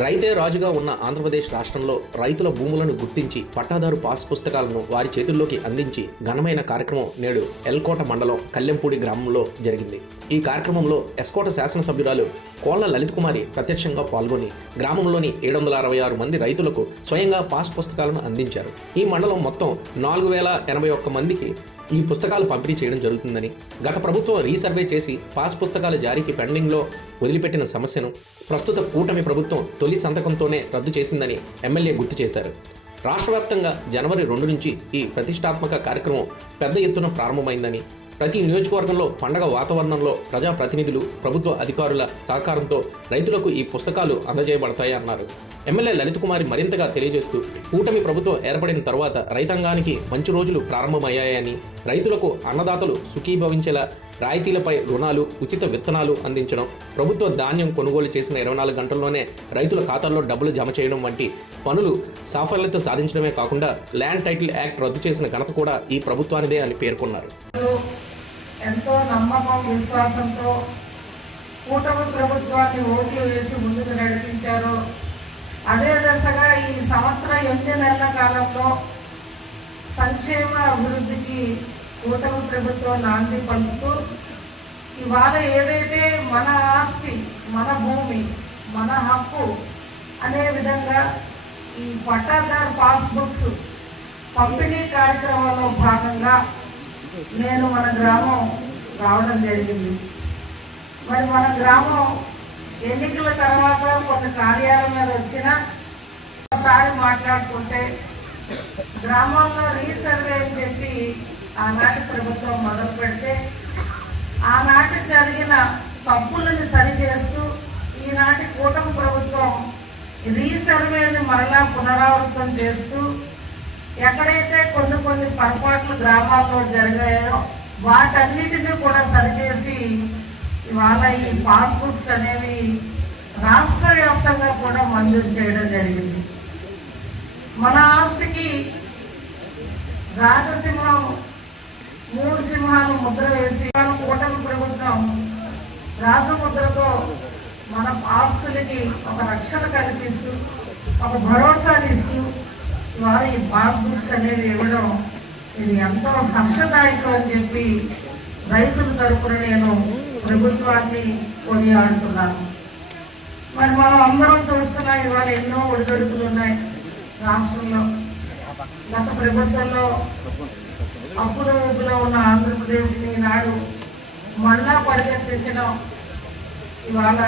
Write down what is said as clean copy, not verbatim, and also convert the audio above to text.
రైతే రాజుగా ఉన్న ఆంధ్రప్రదేశ్ రాష్ట్రంలో రైతుల భూములను గుర్తించి పట్టాదారు పాస్ పుస్తకాలను వారి చేతుల్లోకి అందించి ఘనమైన కార్యక్రమం నేడు ఎల్కోట మండలం కల్లెంపూడి గ్రామంలో జరిగింది. ఈ కార్యక్రమంలో ఎస్కోట శాసనసభ్యురాలు కోళ్ల లలిత్ కుమారి ప్రత్యక్షంగా పాల్గొని గ్రామంలోని 766 మంది రైతులకు స్వయంగా పాస్ పుస్తకాలను అందించారు. ఈ మండలం మొత్తం 4081 మందికి ఈ పుస్తకాలు పంపిణీ చేయడం జరుగుతుందని, గత ప్రభుత్వం రీసర్వే చేసి పాస్ పుస్తకాల జారీకి పెండింగ్లో వదిలిపెట్టిన సమస్యను ప్రస్తుత కూటమి ప్రభుత్వం తొలి సంతకంతోనే రద్దు చేసిందని ఎమ్మెల్యే గుర్తు చేశారు. రాష్ట్ర వ్యాప్తంగా జనవరి 2 నుంచి ఈ ప్రతిష్టాత్మక కార్యక్రమం పెద్ద ఎత్తున ప్రారంభమైందని, ప్రతి నియోజకవర్గంలో పండగ వాతావరణంలో ప్రజాప్రతినిధులు, ప్రభుత్వ అధికారుల సహకారంతో రైతులకు ఈ పుస్తకాలు అందజేయబడతాయి అన్నారు. ఎమ్మెల్యే లలిత్ కుమారి మరింతగా తెలియజేస్తూ, కూటమి ప్రభుత్వం ఏర్పడిన తర్వాత రైతాంగానికి మంచి రోజులు ప్రారంభమయ్యాయని, రైతులకు అన్నదాతలు సుఖీభవించేలా రాయితీలపై రుణాలు, ఉచిత విత్తనాలు అందించడం, ప్రభుత్వ ధాన్యం కొనుగోలు చేసిన 24 గంటల్లోనే రైతుల ఖాతాల్లో డబ్బులు జమ చేయడం వంటి పనులు సాఫల్యత సాధించడమే కాకుండా ల్యాండ్ టైటిల్ యాక్ట్ రద్దు చేసిన ఘనత కూడా ఈ ప్రభుత్వానిదే అని పేర్కొన్నారు. ఎంతో నమ్మకం, విశ్వాసంతో కూటమి ప్రభుత్వాన్ని ఓట్లు వేసి ముందుకు నడిపించారు. అదే దశగా ఈ సంవత్సరం 8 నెలల కాలంలో సంక్షేమ అభివృద్ధికి కూటమి ప్రభుత్వం నాంది పలుకుతూ ఇవాళ ఏదైతే మన ఆస్తి, మన భూమి, మన హక్కు అనే విధంగా ఈ పట్టాదారు పాస్బుక్స్ పంపిణీ కార్యక్రమంలో భాగంగా నేను మన గ్రామం రావడం జరిగింది. మరి మన గ్రామం ఎన్నికల తర్వాత కొన్ని కార్యాల మీద వచ్చినా ఒకసారి మాట్లాడుకుంటే గ్రామాల్లో రీసర్వే అని చెప్పి ఆనాటి ప్రభుత్వం మొదలు పెడితే ఆనాటి జరిగిన తప్పులను సరిచేస్తూ ఈనాటి కూటమి ప్రభుత్వం రీసర్వేని మరలా పునరావృతం చేస్తూ ఎక్కడైతే కొన్ని పొరపాట్లు గ్రామాల్లో జరిగాయో వాటన్నిటినీ కూడా సరిచేసి ఇవాళ ఈ పాస్బుక్స్ అనేవి రాష్ట్ర వ్యాప్తంగా కూడా మంజూరు చేయడం జరిగింది. మన ఆస్తికి రాజసింహం 3 సింహాలు ముద్ర వేసి కూటమి ప్రభుత్వం రాజముద్రతో మన ఆస్తులకి ఒక రక్షణ కల్పిస్తూ, ఒక భరోసాని ఇస్తూ ఇవాళ ఈ పాస్బుక్స్ అనేవి ఇవ్వడం ఇది ఎంతో హర్షదాయకం అని చెప్పి రైతుల తరపున నేను ప్రభుత్వాన్ని కొనియాడుతున్నాను. మరి మనం అందరం చూస్తున్నాం, ఇవాళ ఎన్నో ఒడిదొడుకులు ఉన్నాయి రాష్ట్రంలో. గత ప్రభుత్వంలో అప్పుల ఊపులో ఉన్న ఆంధ్రప్రదేశ్ని నాడు మళ్ళా పరిగెత్తించడం ఇవాళ